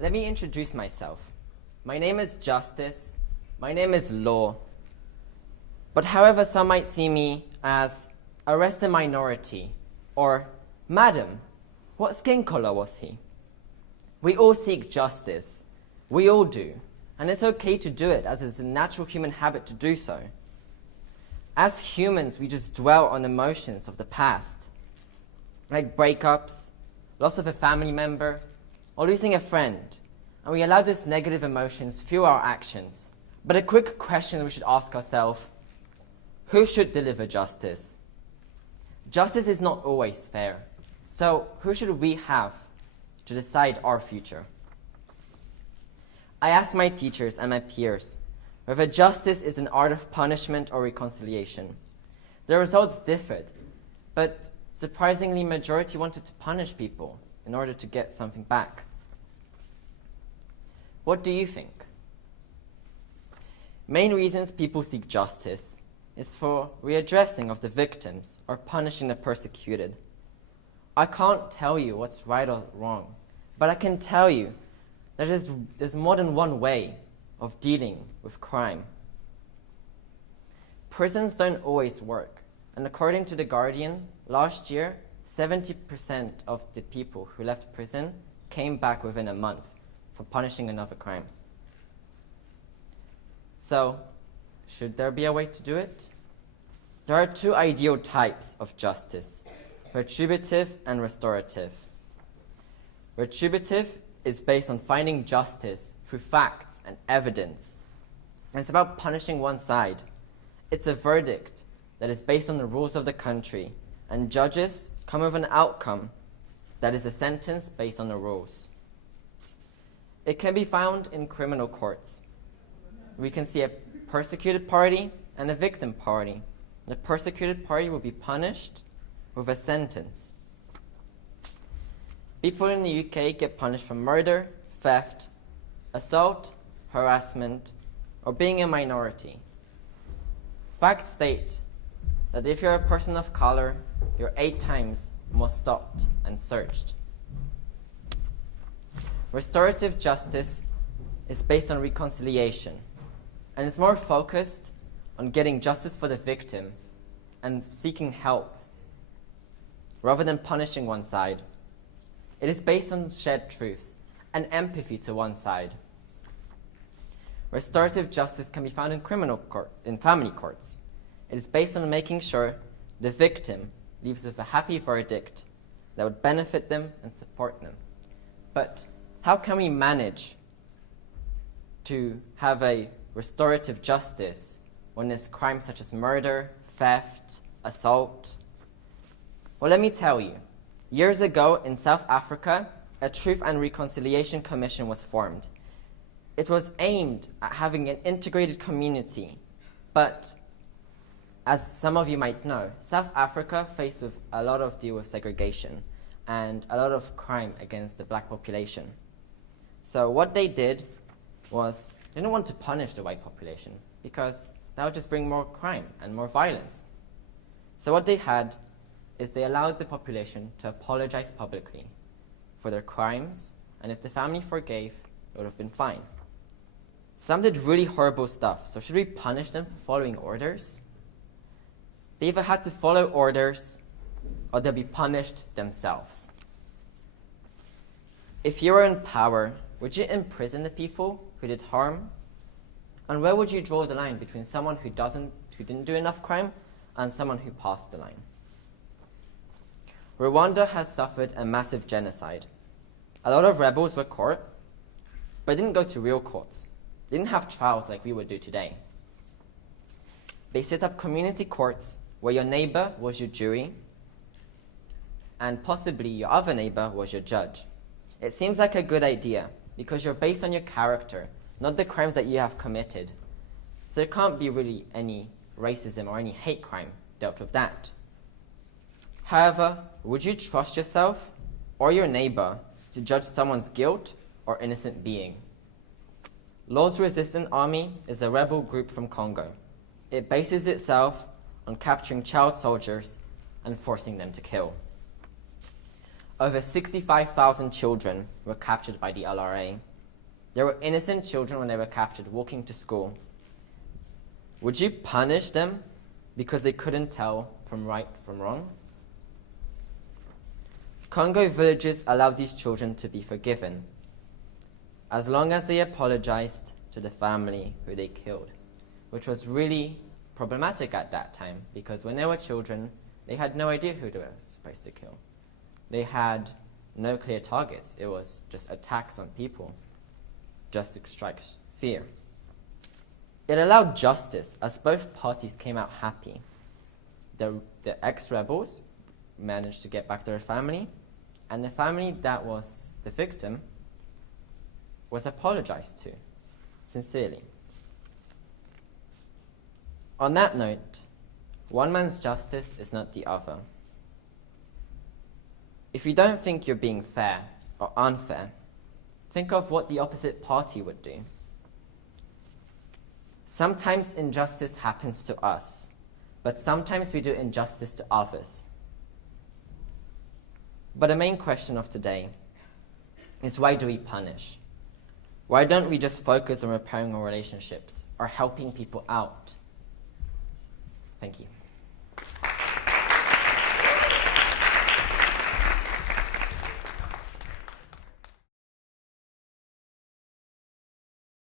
Let me introduce myself. My name is Justice. My name is Law. But however, some might see me as a resident minority or Madam, what skin color was he? We all seek justice. We all do. And it's okay to do it, as it's a natural human habit to do so. As humans, we just dwell on emotions of the past, like breakups, loss of a family member, or losing a friend, and we allow these negative emotions fuel our actions. But a quick question we should ask ourselves: who should deliver justice? Justice is not always fair, so who should we have to decide our future? I asked my teachers and my peers whether justice is an art of punishment or reconciliation. The results differed, but surprisingly, majority wanted to punish people in order to get something back. What do you think? Main reasons people seek justice is for readdressing of the victims or punishing the persecuted. I can't tell you what's right or wrong, but I can tell you that there's more than one way of dealing with crime. Prisons don't always work, and according to The Guardian, last year, 70% of the people who left prison came back within a month for punishing another crime. So, should there be a way to do it? There are two ideal types of justice: retributive and restorative. Retributive is based on finding justice through facts and evidence. And it's about punishing one side. It's a verdict that is based on the rules of the country, and judges come with an outcome that is a sentence based on the rules. It can be found in criminal courts. We can see a persecuted party and a victim party. The persecuted party will be punished with a sentence. People in the UK get punished for murder, theft, assault, harassment, or being a minority. Facts state that if you're a person of color, you're 8 times more stopped and searched. Restorative justice is based on reconciliation, and it's more focused on getting justice for the victim and seeking help, rather than punishing one side. It is based on shared truths and empathy to one side. Restorative justice can be found in family courts. It is based on making sure the victim leaves with a happy verdict that would benefit them and support them. But how can we manage to have a restorative justice when there's crimes such as murder, theft, assault? Well, let me tell you. Years ago in South Africa, a Truth and Reconciliation Commission was formed. It was aimed at having an integrated community, but as some of you might know, South Africa faced with a lot of deal with segregation and a lot of crime against the black population. So what they did was they didn't want to punish the white population because that would just bring more crime and more violence. So what they had is they allowed the population to apologize publicly for their crimes, and if the family forgave, it would have been fine. Some did really horrible stuff, so should we punish them for following orders? They either had to follow orders or they'll be punished themselves. If you were in power, would you imprison the people who did harm? And where would you draw the line between someone who didn't do enough crime and someone who passed the line? Rwanda has suffered a massive genocide. A lot of rebels were caught, but didn't go to real courts. They didn't have trials like we would do today. They set up community courts where your neighbor was your jury and possibly your other neighbor was your judge. It seems like a good idea because you're based on your character, not the crimes that you have committed. So there can't be really any racism or any hate crime dealt with that. However, would you trust yourself or your neighbor to judge someone's guilt or innocent being? Lord's Resistance Army is a rebel group from Congo. It bases itself on capturing child soldiers and forcing them to kill. Over 65,000 children were captured by the LRA, There were innocent children when they were captured walking to school. Would you punish them because they couldn't tell from right from wrong? Congo villages allowed these children to be forgiven, as long as they apologized to the family who they killed, which was really problematic at that time, because when they were children, they had no idea who they were supposed to kill. They had no clear targets. It was just attacks on people, just to strike fear. It allowed justice, as both parties came out happy. The ex-rebels managed to get back their family, and the family that was the victim was apologized to, sincerely. On that note, one man's justice is not the other. If you don't think you're being fair or unfair, think of what the opposite party would do. Sometimes injustice happens to us, but sometimes we do injustice to others. But the main question of today is, why do we punish? Why don't we just focus on repairing our relationships or helping people out? Thank you.